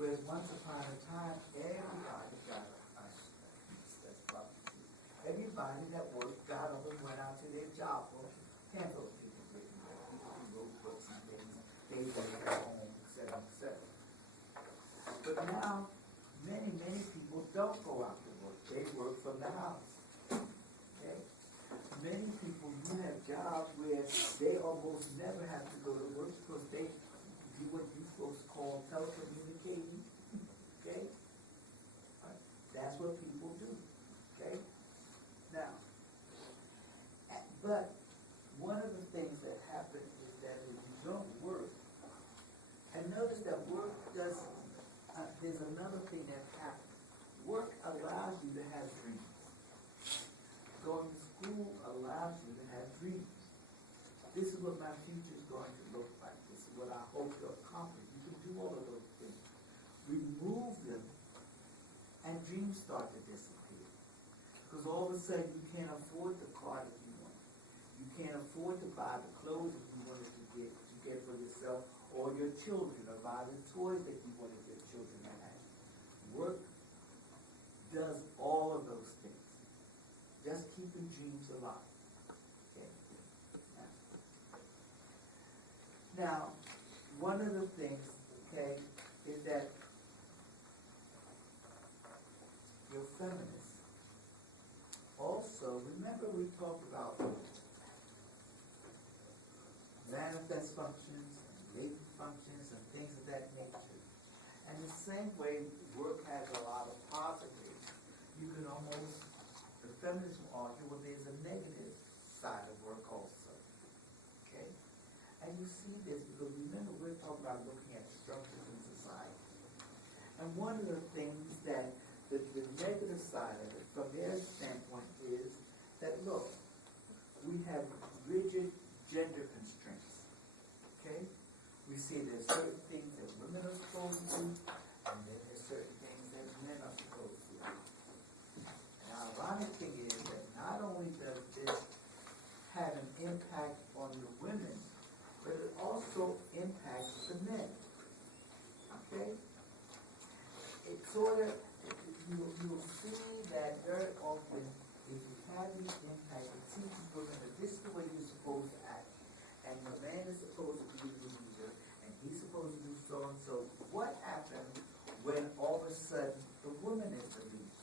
Whereas once upon a time, everybody got that's prophecy. Everybody that worked got up and went out to their job. Well, can't those people written there? People who wrote books and things, they work at home, etc., etc. But now, many people don't go out to work. They work from the house. Okay? Many people do have jobs where they almost never have to go to work because they do what you folks call telecommunicating. Okay? Right? That's what people do. Okay? Now, but one of the things that happens is that if you don't work, and notice that work does, there's another thing that happens. Work allows you to have dreams. Going to school allows you to have dreams. This is what my future is going to look like. This is what I hope to accomplish. You can do all of those things. Remove them, and dreams start to disappear. Because all of a sudden you can't afford the car that you want. You can't afford to buy the clothes that you wanted to get for yourself or your children, or buy the toys that you wanted your children to have. Work does all of those things. Just keeping dreams alive. Okay. Now, one of the things, okay, is that you're feminist. Also, remember we talked about manifest functions, latent functions, and things of that nature. And the same way work has a lot of positives, you can almost, the feminists will argue, well, there's a negative side of work also. Okay? And you see this because remember we're talking about looking at structures in society. And one of the things that the negative side of it, from their standpoint, is that, look, we have rigid gender constraints. Okay? We see there's certain things that women are supposed to do, and then there's certain things that men are supposed to do. And the ironic thing is that not only does this have an impact on the women, but it also impacts the men. Okay? It sort of, you'll see that very often, if you have these impacts, it teaches women that this is the way you're supposed to act. And the man is supposed to be the leader, and he's supposed to do so and so. What happens when all of a sudden the woman is the leader?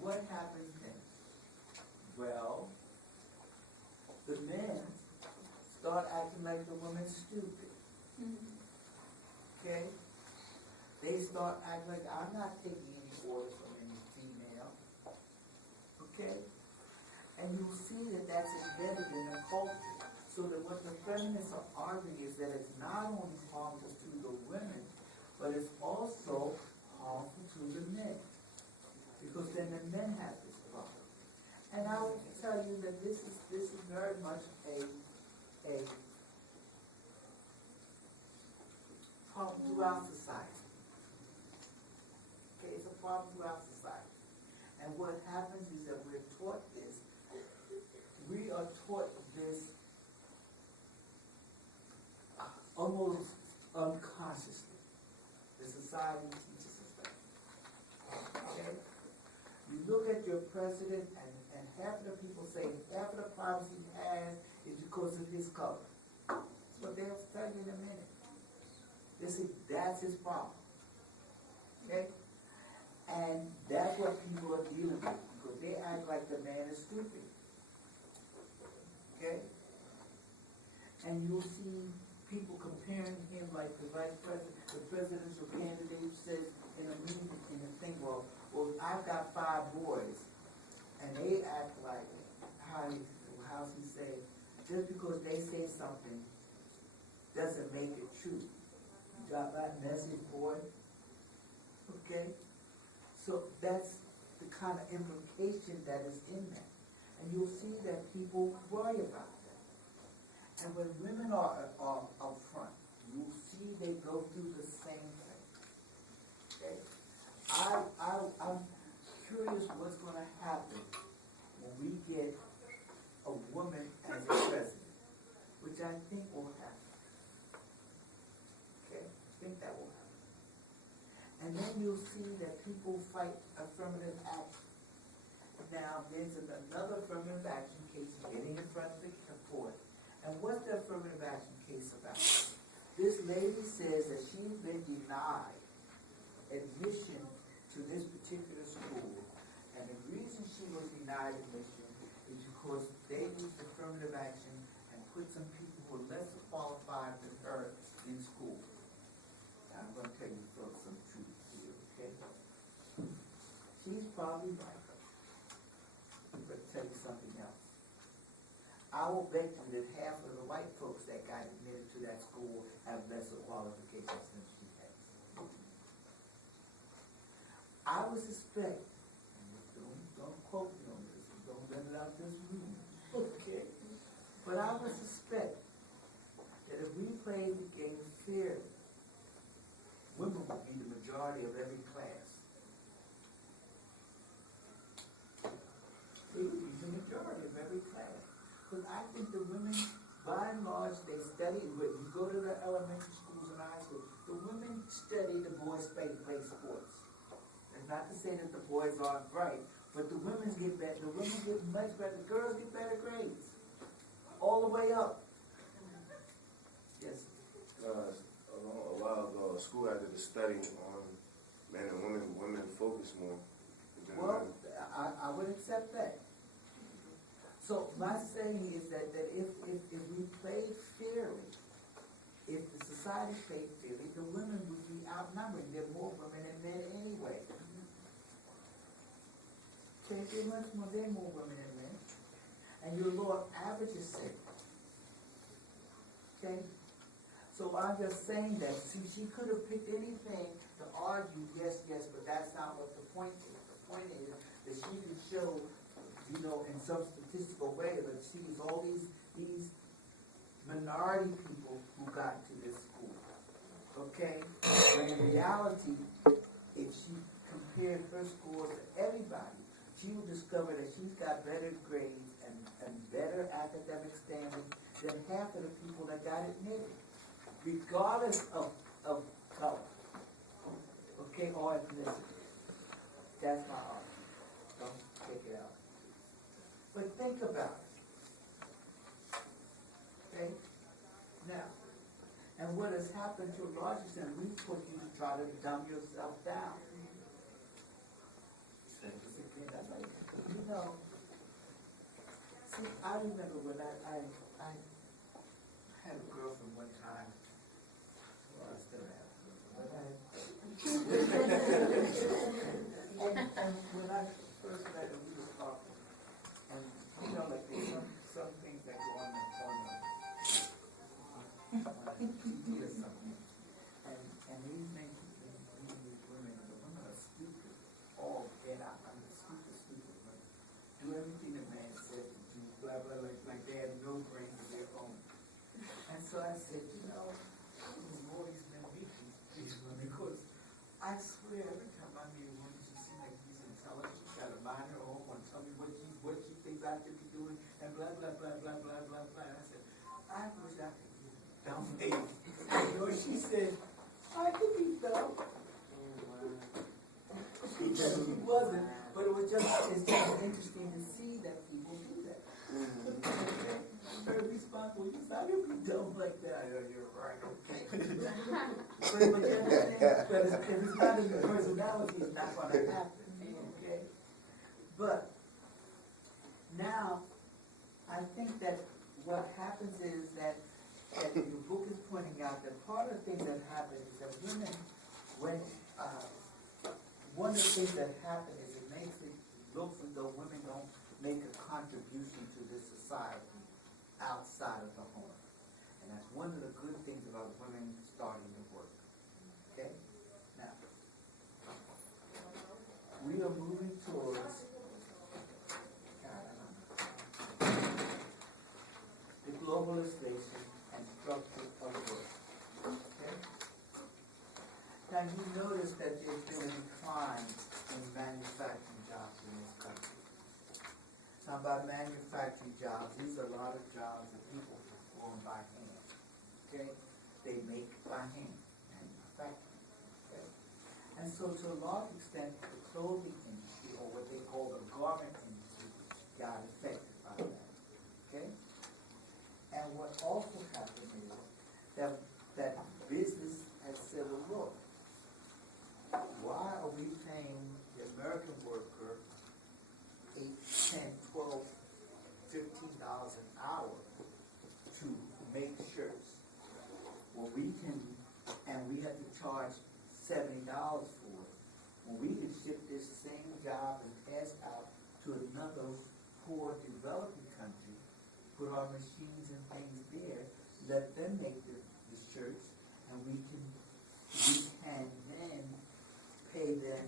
What happens then? Well, the men start acting like the woman's stupid. Okay? They start acting like, I'm not taking any orders from any female. Okay? And you'll see that that's embedded in the culture. So that what the feminists are arguing is that it's not only harmful to the women, but it's also harmful to the men. Because then the men have this problem. And I will tell you that this is very much a problem throughout society. Okay, it's a problem throughout society. And what happens is that we're taught this. We are taught this almost unconsciously. The society teaches us that. Okay? You look at your president, and half of the people say half of the problems he has is because of his color. That's what they'll tell you in a minute. They say that's his problem. Okay? And that's what people are dealing with, because they act like the man is stupid. Okay? And you'll see people comparing him like the vice president, the presidential candidate says in a meeting, in a thing, well, I've got 5 boys, and they act like, how's he say, just because they say something doesn't make it true. You got that message, boy? Okay? So that's the kind of implication that is in that. And you'll see that people worry about that. And when women are up front, you'll see they go through the same thing. Okay? I'm curious what's going to happen when we get a woman as a president, which I think will happen. Okay? I think that will happen. And then you'll see that people fight affirmative action. Now, there's another affirmative action case getting in front of the court. And what's the affirmative action case about? This lady says that she's been denied admission to this particular school. And the reason she was denied admission is because they used affirmative action and put some people who are less qualified than her in school. Now, I'm going to tell you some truth here, okay? She's probably right. But tell you something else. I will bet you that half of the white folks that got admitted to that school have lesser qualifications than she has. I would suspect, and don't quote me on this, don't let it out this room, okay? But I would suspect that if we played the game fairly, women would be the majority of every class. They would be the majority of every class. Because I think the women, by and large, they study, when you go to the elementary schools and high schools, the women study, the boys play sports. That's not to say that the boys aren't bright, but the women get better, the women get much better, the girls get better grades. All the way up. Yes. A while ago, a school had a study on men and women focus more. Well, I would accept that. So my saying is that if we played fairly, if the society played fairly, the women would be outnumbered. There are more women than men anyway. Okay, there are more women than men. And your law averages it. Okay? So I'm just saying that, see, she could have picked anything to argue, yes, but that's not what the point is. The point is that she could show, in some statistical way that she was all these minority people who got to this school. Okay? But in reality, if she compared her scores to everybody, she will discover that she's got better grades and better academic standing than half of the people that got admitted, regardless of color, okay, or ethnicity. That's my argument. Don't take it out. But think about it. Okay? Now, and what has happened to a large extent, we put you to try to dumb yourself down. See, I remember when I had a girlfriend one time. Well, I still have. But and when I first met her, we were talking. And, like there's some things that go on TV or something. And these things, these women, the women are stupid. All get out. I'm stupid women. Do everything the man said to do, blah, blah, like they have no brains of their own. And so I said, more these men meet these women, because I swear every time I meet a woman, she seems like she's intelligent, she's got a mind her own, want to tell me what she thinks I should be doing, and blah, blah, blah, blah, blah, blah, blah. And I said, I wish I could be a dumb lady. She said, I could be dumb. She wasn't, but it's just interesting to see that people do that. Her response was, I could be dumb like that. You're right, okay. but you understand, but if it's not in your personality, it's not going to happen, okay? But now, I think that what happens is that your book is pointing out that part of the things that happen is that women, one of the things that happen is it makes it look as though women don't make a contribution to this society outside of the home. And that's one of the good things about women starting to work. Okay? Now, we are moving towards the globalization and structure of work. Okay? Now you notice that there's been a decline in manufacturing jobs in this country. Now by manufacturing jobs, these are a lot of jobs that people perform by hand. Okay? They make by hand, manufacturing. Okay? And so so to a large extent, the clothing industry, or what they call the garment industry, got affected by that. Okay? And what also happened is that business has said, well, look, why are we paying the American worker $8, $10, $12, $15 an hour to make shirts? Well, we can, and we have to charge $70 for it. When we can ship this same job and pass out to another poor developing country, put our machines and things there, let them make the shirts, and we can then pay them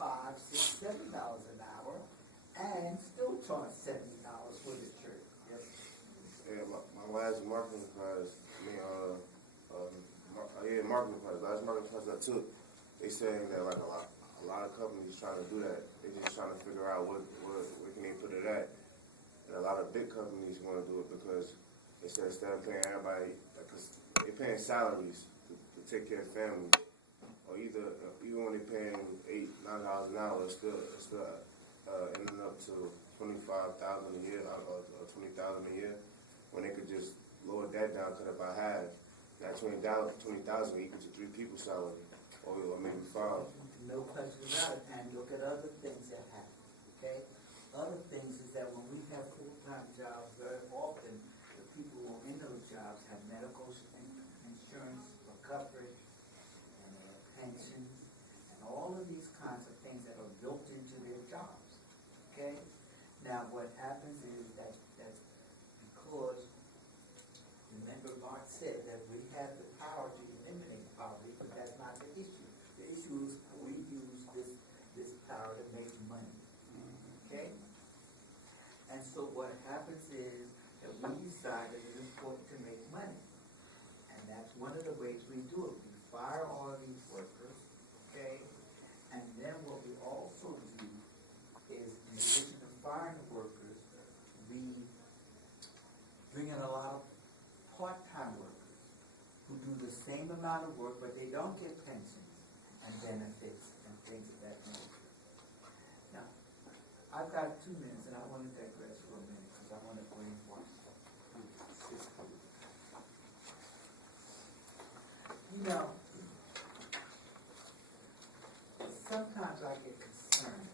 $5, $6, $7 an hour, and still charge $70 for the shirt. Yes. Yeah, my last marketing class, marketing class, last marketing class I took, they saying that like a lot of companies trying to do that. They just trying to figure out where can they put it at. And a lot of big companies want to do it because they said instead of paying everybody, because they're paying salaries to take care of families, or even when they're paying $8, $9 an hour, it's still ending up to $25,000 a year or $20,000 a year. When they could just lower that down, cut it by half. That $20,000 equals to 3 people's salary, or maybe 5. No question about it, and look at other things that happen, okay? Other things is that when we have full-time jobs, very often the people who are in those jobs have medical insurance or coverage, and pensions, and all of these kinds of things that are built into their jobs, okay? Now, what happens is that's because, remember Mark said that we have the power to eliminate poverty, but that's not the issue. The issue is we use this power to make money, okay? And so what happens is that we decide that it's important to make money. And that's one of the ways we do it. We fire all of these workers, okay? And then what we also do is, in addition to firing the workers, we bring in a lot of part-time workers who do the same amount of work, but they don't get pensions and benefits and things of that nature. Now, I've got 2 minutes, and I want to digress for a minute because I want to bring one system. You know, sometimes I get concerned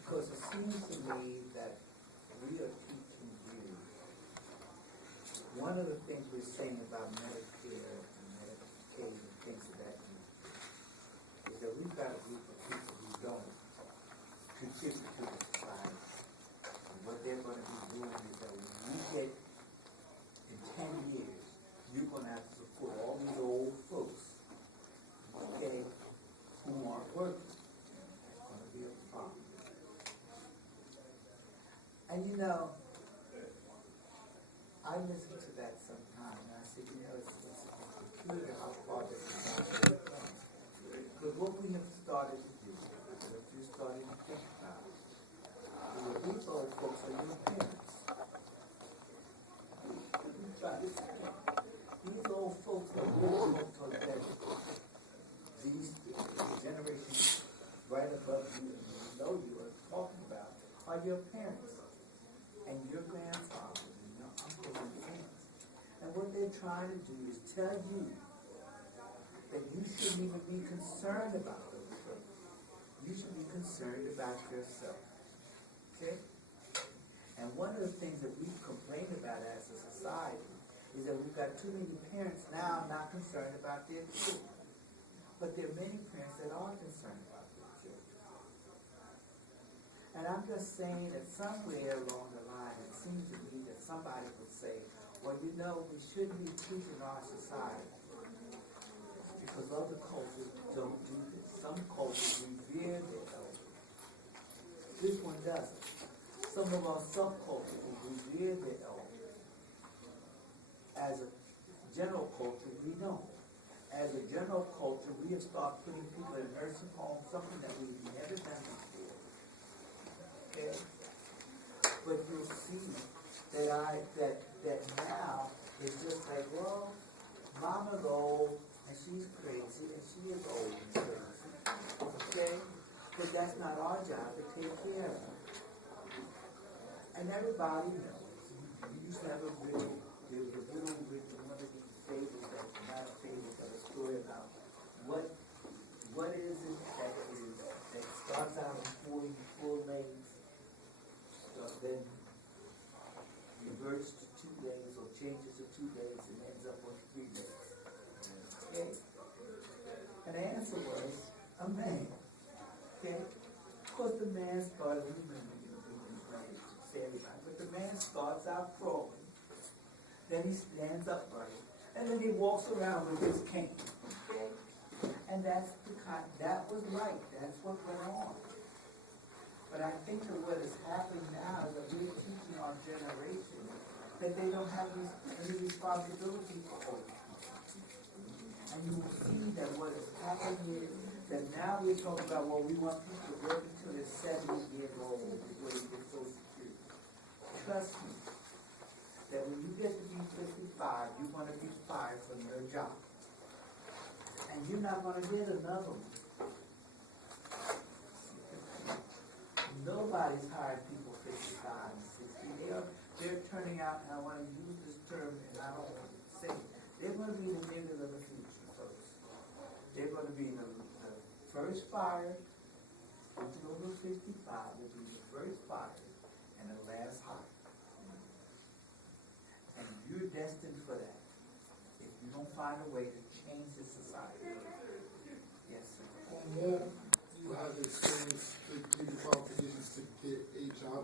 because it seems to me that we are teaching you. One of the things we're saying about Medicare and Medicaid and things of that nature is that we've got a group of people who don't contribute to the society. And what they're going to be doing is that when you get, in 10 years, you're going to have to support all these old folks, okay, who aren't working. It's going to be a problem. And you know, I listen to that sometimes, and I say, you know, it's peculiar how far this is going. But what we have started to do, what you're starting to think about, is that these old folks are your parents. You try to think. These old folks are really folks that these generations right above you and below you are talking about are your parents and your grandfathers and your uncles and aunts. And what they're trying to do is tell you that you shouldn't even be concerned about those folks. You should be concerned about yourself. Okay? And one of the things that we complain about as a society is that we've got too many parents now not concerned about their children. But there are many parents that are concerned about their children. And I'm just saying that somewhere along the line, it seems to me that somebody would say, well, you know, we shouldn't be teaching our society because other cultures don't do this. Some cultures revere their elders. This one doesn't. Some of our subcultures revere their elders. As a general culture, we don't. As a general culture, we have started putting people in nursing homes, something that we've never done before. Okay? But you'll see that now it's just like, well, Mama's old, and she's crazy, and she is old and crazy, okay? But that's not our job to take care of her. And everybody knows, you used to have a riddle, there was a riddle with one of these fables that's not a fable, but a story about what is it that starts out in four legs, then reverts to 2 legs or changes to 2 legs and ends up with 3 legs. Okay? And the answer was a man. Okay? Of course the man started, but the man starts out crawling, then he stands upright, and then he walks around with his cane. Okay? And that was right, that's what went on. But I think that what is happening now is that we're teaching our generation that they don't have any responsibility for old people. And you will see that what is happening is that now we're talking about, well, we want people to work until they're 70 years old before they get Social Security. Trust me, that when you get to be 55, you're going to be fired from your job. And you're not going to get another one. Nobody's hiring people 55 and 60. They're turning out, and I want to use this term, and I don't want to say it. They're going to be the niggas of the future, folks. They're going to be the first fired, which over 55 will be the first fired and the last hired. And you're destined for that if you don't find a way to change this society. Yes, sir. Or more, you have the experience to do the qualifications to get a job